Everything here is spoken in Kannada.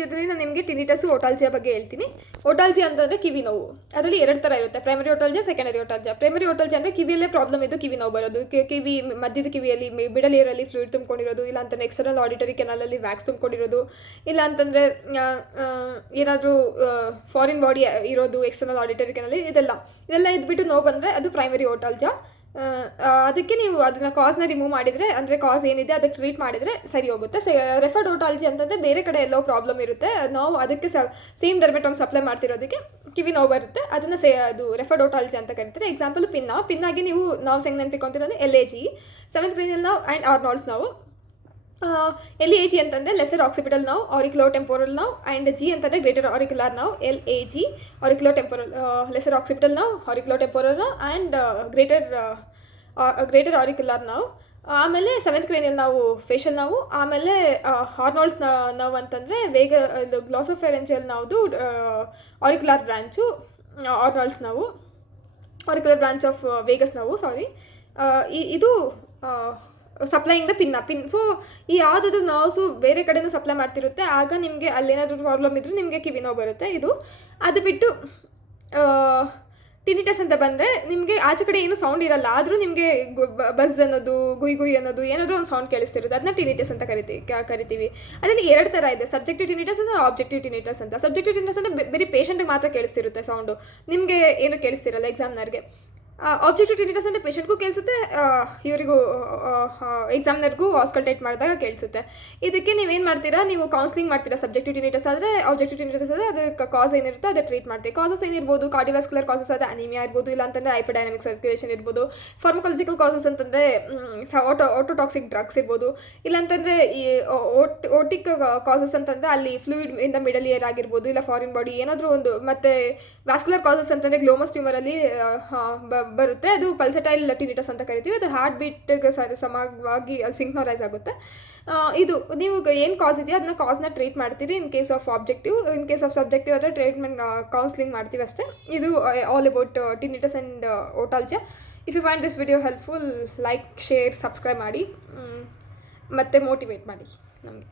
ಇದರಲ್ಲಿ ನಾನು ನಿಮಗೆ ಟಿನಿಟಸು ಓಟಾಲಜಿಯ ಬಗ್ಗೆ ಹೇಳ್ತೀನಿ. ಓಟಾಲಜಿ ಅಂತಂದರೆ ಕಿವಿ ನೋವು. ಅದರಲ್ಲಿ ಎರಡು ಥರ ಇರುತ್ತೆ, ಪ್ರೈಮರಿ ಓಟಾಲಜಿಯ, ಸೆಕೆಂಡರಿ ಓಟಾಲಜಿಯ. ಪ್ರೈಮರಿ ಓಟಾಲಜಿ ಅಂದರೆ ಕಿವಿಯಲ್ಲೇ ಪ್ರಾಬ್ಲಮ್ ಇದ್ದು ಕಿವಿ ನೋವು ಬರೋದು, ಕಿವಿ ಮಧ್ಯದ ಕಿವಿಯಲ್ಲಿ ಮಿಡಲ್ ಇಯರಲ್ಲಿ ಫ್ಲೂಯಿಡ್ ತುಂಬಿಕೊಂಡಿರೋದು, ಇಲ್ಲ ಅಂತಂದರೆ ಎಕ್ಸ್ಟರ್ನಲ್ ಆಡಿಟರಿ ಕೆನಾಲಲ್ಲಿ ವ್ಯಾಕ್ಸ್ ತುಂಬಿಕೊಂಡಿರೋದು, ಇಲ್ಲ ಅಂತಂದರೆ ಏನಾದರೂ ಫಾರಿನ್ ಬಾಡಿ ಇರೋದು ಎಕ್ಸ್ಟರ್ನಲ್ ಆಡಿಟರಿ ಕೆನಲ್ಲಿ, ಇದೆಲ್ಲ ಇದ್ಬಿಟ್ಟು ನೋವು ಬಂದರೆ ಅದು ಪ್ರೈಮರಿ ಓಟಾಲಜಿಯ. ಅದಕ್ಕೆ ನೀವು ಅದನ್ನು ಕಾಸ್ನ ರಿಮೂವ್ ಮಾಡಿದರೆ, ಅಂದರೆ ಕಾಸ್ ಏನಿದೆ ಅದಕ್ಕೆ ಟ್ರೀಟ್ ಮಾಡಿದರೆ ಸರಿ ಹೋಗುತ್ತೆ. ರೆಫರ್ಡ್ ಓಟಾಲಜಿ ಅಂತಂದರೆ ಬೇರೆ ಕಡೆ ಎಲ್ಲೋ ಪ್ರಾಬ್ಲಮ್ ಇರುತ್ತೆ, ನಾವು ಅದಕ್ಕೆ ಸೇಮ್ ಡರ್ಮೆಟೋಮ್ ಸಪ್ಲೈ ಮಾಡ್ತಿರೋದಕ್ಕೆ ಕಿವಿ ನೋವು ಬರುತ್ತೆ, ಅದನ್ನು ಅದು ರೆಫರ್ಡ್ ಓಟಾಲಜಿ ಅಂತ ಕರೀತಾರೆ. ಎಕ್ಸಾಂಪಲ್ ಪಿನ್ನಾಗಿ ನೀವು ನಾವು ಹೆಂಗೆ ನೆನಪಿಕೊಂತಿರೋದು LAG, ಸೆವೆಂತ್ ಕ್ರೇನಿಯಲ್ ನೋವು ಆ್ಯಂಡ್ ಆರ್ನಾಲ್ಡ್ಸ್ ನೋವು. LAG ಅಂತಂದರೆ ಲೆಸರ್ ಆಕ್ಸಿಪಿಟಲ್ ನೋವು, ಆರಿಕ್ಯುಲೋ ಟೆಂಪೋರಲ್ ನೋವು, ಆ್ಯಂಡ್ G ಅಂತಂದರೆ ಗ್ರೇಟರ್ ಆರಿಕ್ಯುಲರ್ ನೋವು. LAG ಆರಿಕ್ಯುಲೋ ಟೆಂಪೋರಲ್, ಲೆಸರ್ ಆಕ್ಸಿಪಿಟಲ್ ನೋವು, ಆರಿಕ್ಯುಲೋ ಟೆಂಪೋರಲ್ ನೋವು ಆ್ಯಂಡ್ ಗ್ರೇಟರ್ ಆರಿಕ್ಯುಲರ್ ನೋವು. ಆಮೇಲೆ ಸೆವೆಂತ್ ಕ್ರೇನಿಯಲ್ ನಾವು ಫೇಶಿಯಲ್ ನೋವು. ಆಮೇಲೆ ಆರ್ನಾಲ್ಡ್ಸ್ ನೋವು ಅಂತಂದರೆ ಗ್ಲಾಸೋಫೆರೆಂಜಿಯಲ್ ನೋವುದು ಆರಿಕ್ಯುಲರ್ ಬ್ರಾಂಚು ಆರ್ನಾಲ್ಡ್ಸ್ ನೋವು, ಆರಿಕ್ಯುಲರ್ ಬ್ರಾಂಚ್ ಆಫ್ ವೇಗಸ್ ನೋವು, ಸಾರಿ. ಇದು ಸಪ್ಲೈಯಿಂಗ್ ದ ಪಿನ್. ಸೊ ಈ ಯಾವುದಾದ್ರು ನೋವ್ಸು ಬೇರೆ ಕಡೆಯೂ ಸಪ್ಲೈ ಮಾಡ್ತಿರುತ್ತೆ, ಆಗ ನಿಮಗೆ ಅಲ್ಲೇನಾದರೂ ಪ್ರಾಬ್ಲಮ್ ಇದ್ದರೂ ನಿಮಗೆ ಕಿವಿ ನೋವು ಬರುತ್ತೆ. ಅದು ಬಿಟ್ಟು ಟಿನಿಟಸ್ ಅಂತ ಬಂದರೆ ನಿಮಗೆ ಆಚೆ ಕಡೆ ಏನೂ ಸೌಂಡ್ ಇರಲ್ಲ, ಆದರೂ ನಿಮಗೆ ಬಸ್ ಅನ್ನೋದು, ಗುಯ್ ಅನ್ನೋದು ಏನಾದರೂ ಒಂದು ಸೌಂಡ್ ಕೇಳಿಸ್ತಿರುತ್ತೆ, ಅದನ್ನ ಟಿನಿಟಸ್ ಅಂತ ಕರಿತೀವಿ. ಅದರಲ್ಲಿ ಎರಡು ಥರ ಇದೆ, ಸಬ್ಜೆಕ್ಟಿವ್ ಟಿನಿಟಸ್ ಮತ್ತು ಆಬ್ಜೆಕ್ಟಿವ್ ಟಿನಿಟಸ್ ಅಂತ. ಸಬ್ಜೆಕ್ಟಿವ್ ಟಿನಿಟಸ್ ಅಂದರೆ ಬರೀ ಪೇಷಂಟಿಗೆ ಮಾತ್ರ ಕೇಳಿಸ್ತಿರುತ್ತೆ ಸೌಂಡು, ನಿಮಗೆ ಏನೂ ಕೇಳಿಸ್ತಿರಲ್ಲ ಎಕ್ಸಾಮ್ನರ್ಗೆ. ಆಬ್ಜೆಕ್ಟಿವ್ ಟಿನಿಟಸ್ ಅಂದರೆ ಪೇಷಂಟ್ಗೂ ಕೇಳಿಸುತ್ತೆ, ಇವರಿಗೂ ಎಕ್ಸಾಮ್ನರ್ಗೂ ಆಸ್ಕಲ್ಟೇಟ್ ಮಾಡಿದಾಗ ಕೇಳಿಸುತ್ತೆ. ಇದಕ್ಕೆ ನೀವೇನು ಮಾಡ್ತೀರಾ, ನೀವು ಕೌನ್ಸಿಲಿಂಗ್ ಮಾಡ್ತೀರಾ. ಸಬ್ಜೆಕ್ಟಿವ್ ಟಿನಿಟಸ್ ಆದರೆ, ಆಬ್ಜೆಕ್ಟಿವ್ ಟಿನಿಟಸ್ ಆದರೆ ಅದಕ್ಕೆ ಕಾಸ್ ಏನಿರುತ್ತೆ ಅದು ಟ್ರೀಟ್ ಮಾಡ್ತೀವಿ. ಕಾಸಸ್ ಏನಿರ್ಬೋದು, ಕಾರ್ಡಿಯೋವಾಸ್ಕ್ಯುಲರ್ ಕಾಸಸ್ ಆದರೆ ಅನಿಮಿಯಾ ಇರ್ಬೋದು, ಇಲ್ಲ ಅಂತಂದರೆ ಹೈಪರ್ಡೈನಮಿಕ್ ಸರ್ಕ್ಯುಲೇಷನ್ ಇರ್ಬೋದು. ಫಾರ್ಮಕಾಲಜಿಕಲ್ ಕಾಸಸ್ ಅಂತಂದರೆ ಆಟೋಟಾಕ್ಸಿಕ್ ಡ್ರಗ್ಸ್ ಇರ್ಬೋದು, ಇಲ್ಲಾಂತಂದರೆ ಈ ಓಟಿಕ್ ಕಾಸಸ್ ಅಂತಂದರೆ ಅಲ್ಲಿ ಫ್ಲೂಯಿಡ್ ಇಂದ ಮಿಡಲ್ ಇಯರ್ ಆಗಿರ್ಬೋದು, ಇಲ್ಲ ಫಾರಿನ್ ಬಾಡಿ ಏನಾದರೂ ಒಂದು. ಮತ್ತು ವ್ಯಾಸ್ಕ್ಯುಲರ್ ಕಾಸಸ್ ಅಂತಂದರೆ ಗ್ಲೋಮಸ್ ಟ್ಯೂಮರಲ್ಲಿ ಬರುತ್ತೆ, ಅದು ಪಲ್ಸಟೈಲ್ ಟಿನಿಟಸ್ ಅಂತ ಕರಿತೀವಿ. ಅದು ಹಾರ್ಟ್ ಬೀಟ್ಗೆ ಸಮವಾಗಿ ಸಿಂಕ್ನರೈಸ್ ಆಗುತ್ತೆ. ಇದು ನೀವು ಏನು ಕಾಸ್ ಇದೆಯೋ ಅದನ್ನ ಕಾಸ್ನ ಟ್ರೀಟ್ ಮಾಡ್ತೀರಿ in case of objective. In case of subjective ಆದರೆ ಟ್ರೀಟ್ಮೆಂಟ್ ಕೌನ್ಸಿಲಿಂಗ್ ಮಾಡ್ತೀವಿ ಅಷ್ಟೇ. ಇದು all about tinnitus and otology. If you find this video helpful, like, share, subscribe ಮಾಡಿ ಮತ್ತು ಮೋಟಿವೇಟ್ ಮಾಡಿ ನಮಗೆ.